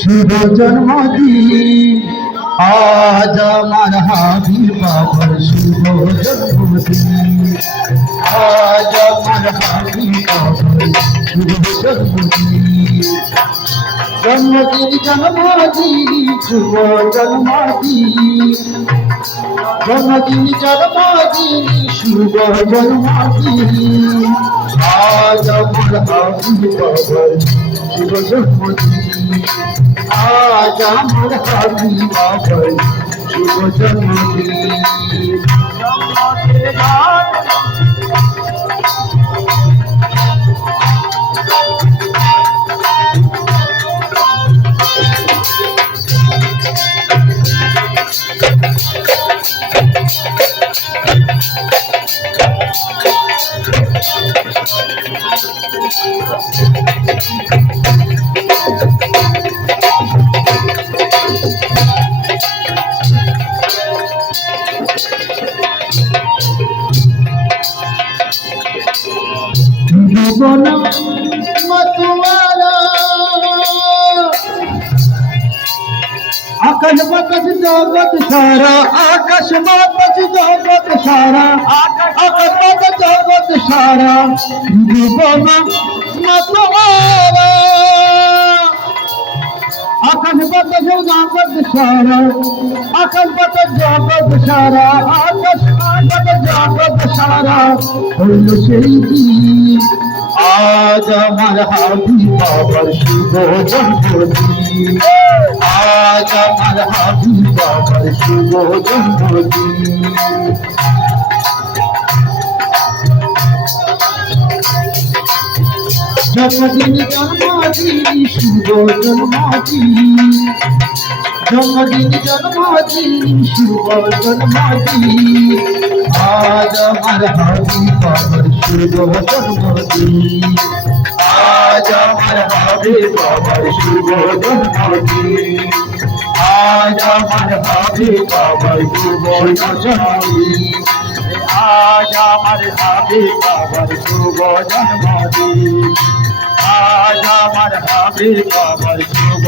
শুভ জন্মদিন আজ আমার হাবিব বাবার শুভ জন্মদিন আজ আমার হাবিব বাবার শুভ জন্মদিন জন্মদিন জন্মদিন শুভ জন্মদিন জন্মদিন জন্মদিন শুভ জন্মদিন আজ আমার হাবিব বাবার শুভ জন্মদিন আজ আমার হাবিব বাবার শুভ জন্মদিন জীবন মতুয়ারা আকাশ বাতাস জগৎ সারা আকাশ বাতাস জগৎ সারা আকাশ বাতাস জগৎ সারা জীবন মতুয়ারা আকাশ বাতাস জগৎ সারা আকাশ বাতাস জগৎ সারা আকাশ বাতাস জগৎ সারা হইল সেই দিন আজ আমার হাবিব বাবার শুভ জন্মদিন আজ আমার হাবিব বাবার শুভ জন্মদিন জন্মদিন জন্মদিন শুভ জন্মদিন জন্মদিন জন্মদিন শুভ জন্মদিন আজ আমার হাবিব বাবার শুভ জন্মদিন আজ আমার হাবিব বাবার শুভ জন্মদিন আজ আমার হাবিব বাবার শুভ জন্মদিন আজ আমার হাবিব বাবার শুভ জন্মদিন আজ আমার হাবিব বাবার শুভ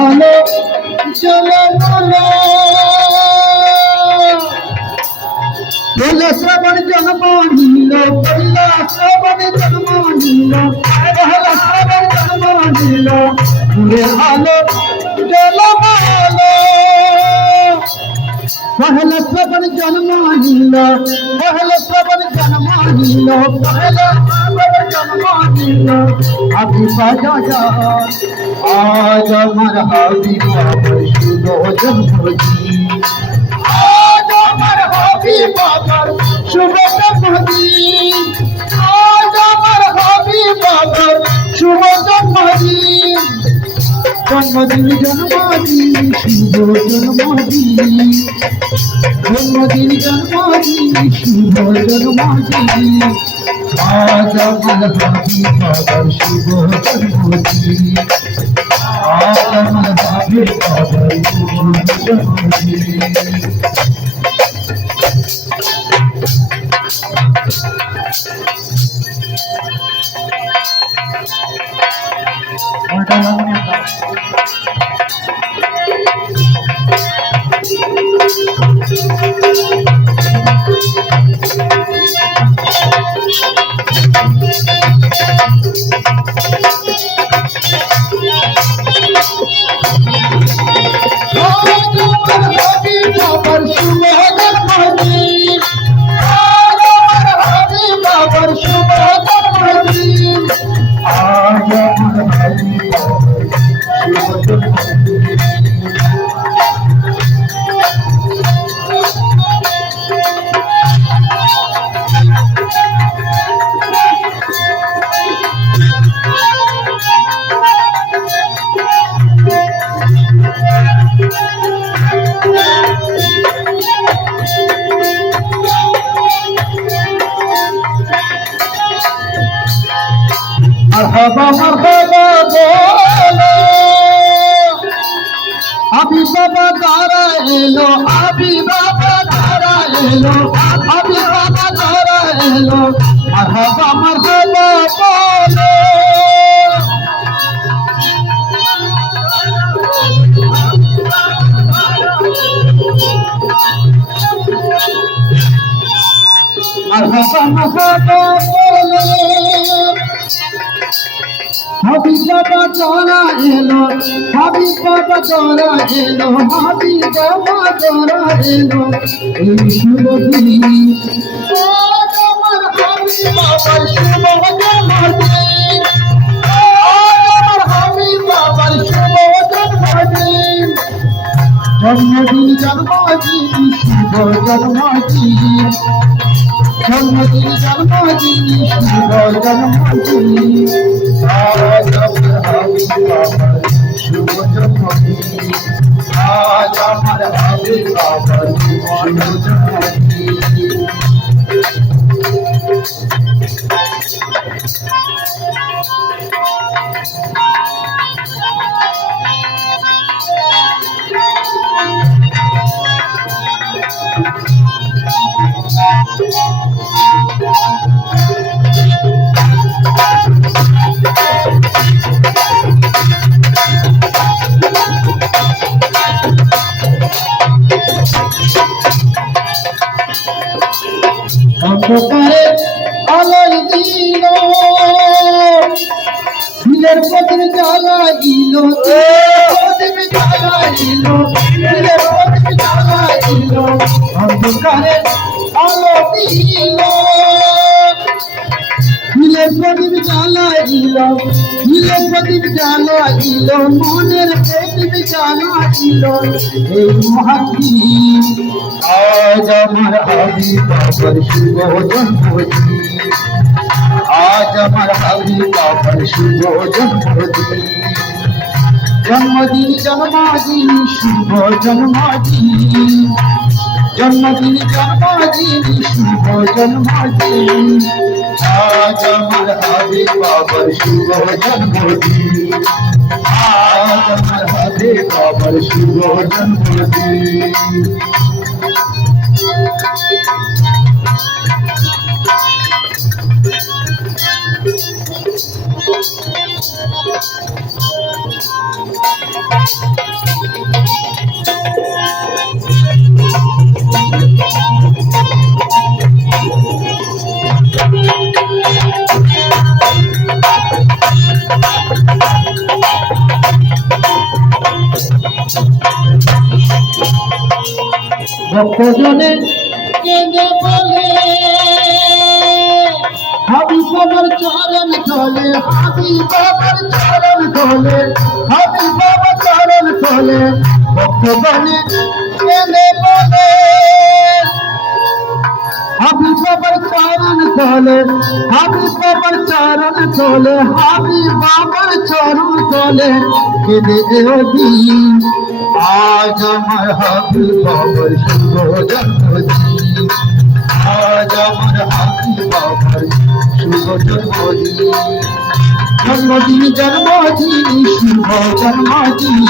আলো চলে বলো পয়লা শ্রাবণ জন্ম নিল পয়লা শ্রাবণ জন্ম নিল পয়লা শ্রাবণ জন্ম নিল আলো চলে বলো পয়লা শ্রাবণ জন্ম নিল পয়লা শ্রাবণ জন্ম নিল পয়লা শ্রাবণ জন্ম নিল আবি বাজা আজ আমার হাবিব বাবার শুভ জন্মদিন আজ আমার হাবিব বাবার শুভ জন্মদিন আজ আমার হাবিব বাবার শুভ জন্মদিন জন্মদিন জন্মদিন শুভ জন্মদিন জন্মদিন জন্মদিন শুভ জন্মদিন আজ আমার হাবিব বাবার শুভ জন্মদিন আজ আমার হাবিব বাবার শুভ জন্মদিন মারহাবা মারহাবা বলো আবি বাবা তারা এলো আবি বাবা তারা এলো আবি বাবা তারা এলো মারহাবা মারহাবা বলো মারহাবা মারহাবা বলো হাবিব বাবা তোরা এলো হাবিব বাবা তোরা এলো হাবিব বাবা তোরা এলো এই শুভ দিন আজ আমার হাবিব বাবার শুভ জন্মদিন আজ আমার হাবিব বাবার শুভ জন্মদিন জন্মদিন জন্মদিন শুভ জন্মদিন জন্মদিন জন্মদিন শুভ জন্মদিন আজ আমার হাবিব বাবার শুভ জন্মদিন আজ আমার হাবিব বাবার শুভ জন্মদিন অন্ধকারে আলোয় দিল দিলের পথে জ্বালাইল পথে জ্বালাইল দিলের পথে জ্বালাইল অন্ধকারে আলো দিল দিলের প্রদীপ জ্বালাইল দিলের প্রদীপ জ্বালাইল মনের প্রদীপ জ্বালাইল এই মহাদিন আজ আমার হাবিব বাবার শুভ জন্মদিন আজ আমার হাবিব বাবার শুভ জন্মদিন জন্মদিন জন্মদিন শুভ জন্মদিন জন্মদিন জন্মদিন শুভ জন্মদিন আজ আমার হাবিব বাবার শুভ জন্মদিন আজ আমার হাবিব বাবার শুভ জন্মদিন ভক্তজনে কেঁদে বলে হাবিব বাবার চরণ তলে হাবিব বাবার চরণ তলে হাবিব বাবার চরণ তলে ভক্তজনে কেঁদে বলে হাবিব বাবার চরণ তলে হাবিব বাবার চরণ তলে হাবিব বাবার চরণ তলে কেঁদে দিন আজ আমার হাবিব বাবার শুভ জন্মদিন আজ আমার হাবিব বাবার শুভ জন্মদিন জন্মদিন জন্মদিন শুভ জন্মদিন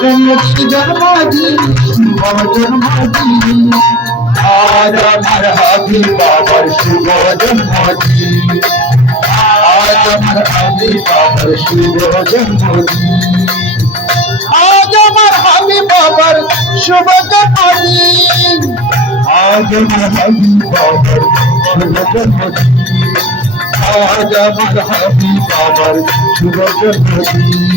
জন্মদিন জন্মদিন শুভ জন্মদিন আজ আমার হাবিব বাবার শুভ জন্মদিন আজ আমার হাবিব বাবার শুভ জন্মদিন আজ আমার হাবিব বাবার শুভ জন্মদিন আজ আমার হাবিব বাবার শুভ জন্মদিন আজ আমার হাবিব বাবার শুভ জন্মদিন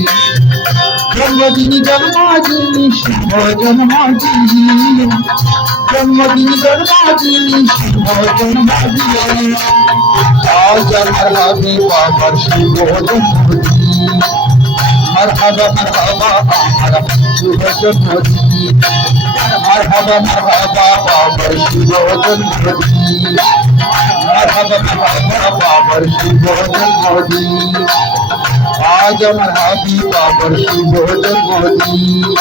জন্মদিন জন্মদিন শুভ জন্মদিন জন্মদিন জন্মদিন শুভ জন্মদিন আজ আমার হাবিব বাবার শুভ জন্মদিন মারহাবা মারহাবা আমার শুভ জন্মদিন মারহাবা মারহাবা বাবার শুভ জন্মদিন মারহাবা মারহাবা বাবার শুভ জন্মদিন আজ আমার হাবিব বাবার শুভ জন্মদিন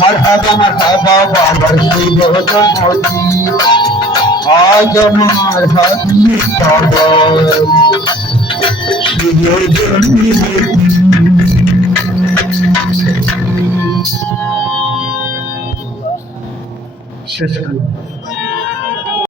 মারহাবা মারহাবা বাবার শুভ জন্মদিন আজ আমার হাবিব বাবার শেষ করলাম।